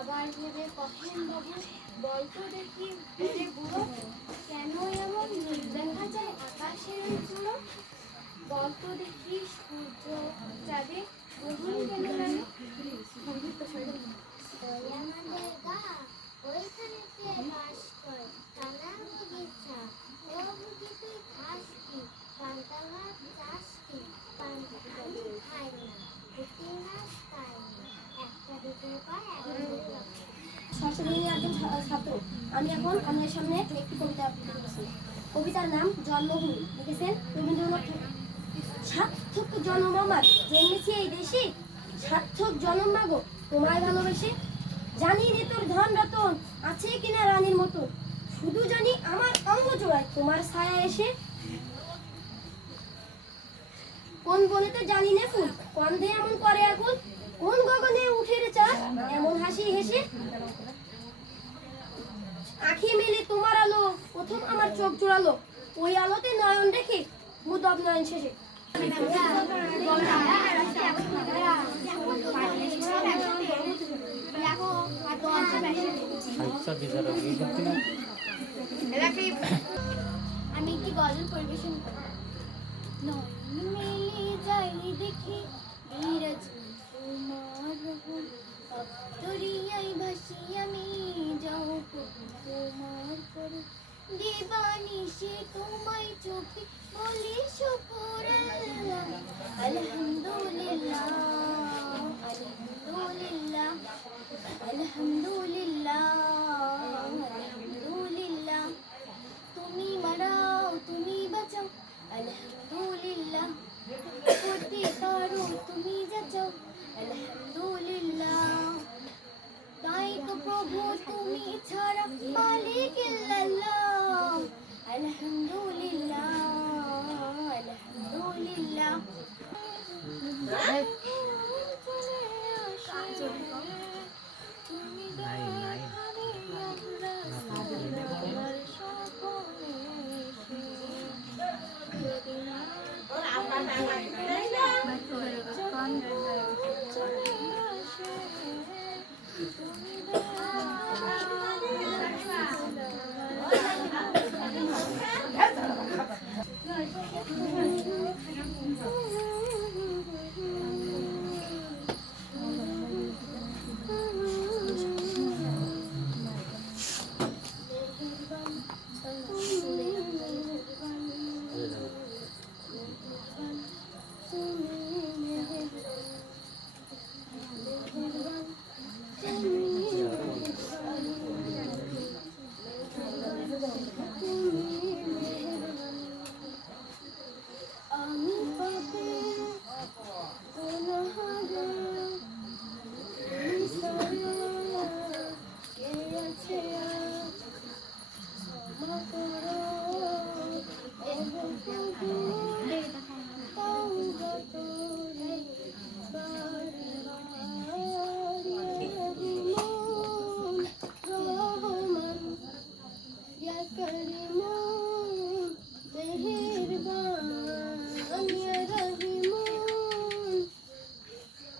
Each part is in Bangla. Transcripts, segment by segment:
আবার ভেবে কখন বাবু বলতো দেখি ভেবে বুড়ো কেন এমন নীল দেখা যায় আকাশের চূড়ো বলতো দেখি সূর্য চাঁদে গ্রহণ কেন লাগে আমাদের গা ওইখানেতে বাস করে কানার বগিচা ও বুঝি তুই খাস কি পান্তা ভাত চাস কি পান্তা আমি খাই না পুঁটি মাছ খাই না একটা দুটো পায় ষষ্ঠ শ্রেণীর একজন ছাত্র। আমি এখন আপনাদের সামনে একটি কবিতা আবৃত্তি করেছি। কবিতার নাম জন্মভূমি, লিখেছেন রবীন্দ্রনাথ ঠাকুর। সার্থক জন্ম আমার, জন্মেছি এই দেশে, সার্থক জন্ম মাগো তোমায় ভালোবেসে। জানি রে তোর ধন রতন আছে কিনা রানীর মতো, শুধু জানি আমার অঙ্গ জোড়ায় তোমার ছায়া এসে। কোন বনেতে জানি না ফুল কন্ধে এমন করে আগুন, কোন গগনে উঠে রে চাঁদ এমন হাসি হেসে। আঁখি মেলে তোমার আলো প্রথম আমার চোখ জোড়ালো, ওই আলোতে নয়ন রেখে মুদব নয়ন শেষে। আমি একটি গজল পরিবেশন করি। নয়ন মেলে যাই দেখি বিরাজ তোমার রূপ, তরিয়াই ভাসি আমি যাও তোমার করুক। দিবানিশি তোমায় চোখে বলি শুকর আলহামদুলিল্লাহ আলহামদুলিল্লাহ আলহামদুলিল্লাহ আলহামদুলিল্লাহ। তুমি মারাও তুমি বাঁচাও আলহামদুলিল্লাহ, করতে পারো তুমি যাচাও আলহামদুলিল্লাহ। তাই তো প্রভু তুমি ছাড়া মালিক ইল্লাল্লাহ আলহামদুলিল্লাহ আলহামদুলিল্লাহ।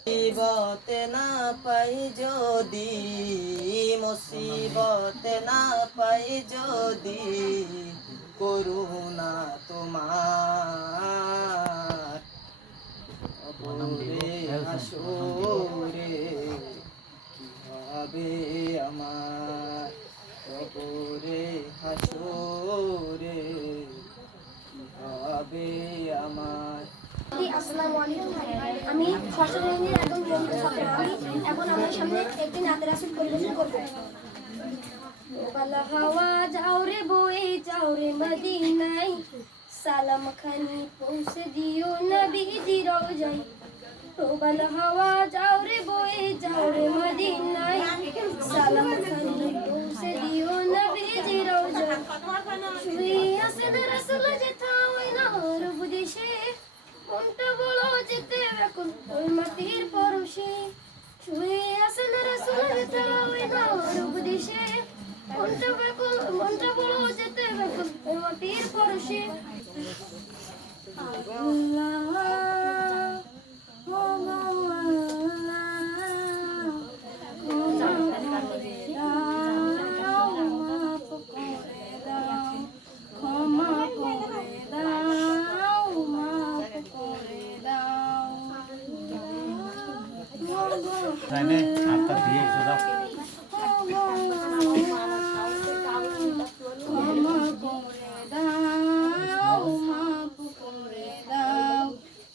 মুসিবতে না পাই যদি, মুসিবতে না পাই যদি, করুণা তোমার অপরে হাসরে কি হবে আমার, অপরে হাসরে কি হবে আমার। আসসালামু আলাইকুম। আমি ষষ্ঠ শ্রেণীর একজন নিয়মিত ছাত্র। আমি এখন আমার সামনে একটি নাতে রাসূল পরিবেশন করব। বালা হাওয়া যাও রে বয়ে যাও রে মদিনায়, সালাম খানি পৌঁছে দিও নবীজি রওজায়। বালা হাওয়া যাও রে বয়ে যাও রে মদিনায়, সালাম খানি পৌঁছে দিও নবীজি রওজায়। শুয়ে আছেন রাসূল যেথা ওই নরব দেশে, মনটা বড় যেতে এখন ওই মাটির পরশে। শুয়ে আছেন রাসূল যেথা ওই নরব দেশে, মনটা বড় যেতে এখন ওই মাটির পরশে। আল্লাহ হাতটা দিয়ে সোজা ক্ষমা করে দাও, মাফ করে দাও,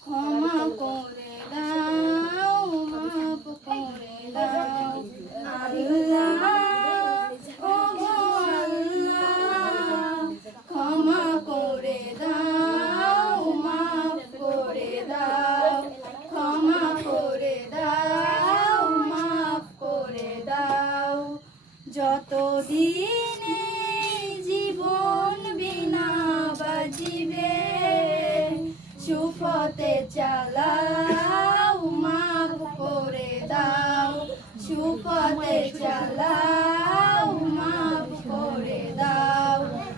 ক্ষমা করে দাও, মাফ করে দাও। আল্লাহ, ও গো আল্লাহ, ক্ষমা করে দাও, মাফ করে দাও, ক্ষমা করে দাও, মাফ করে দাও। যতদিন এই জীবন বিনা বাজিবে, সুফতে চালাও, মাফ করে দাও, সুফতে চালাও।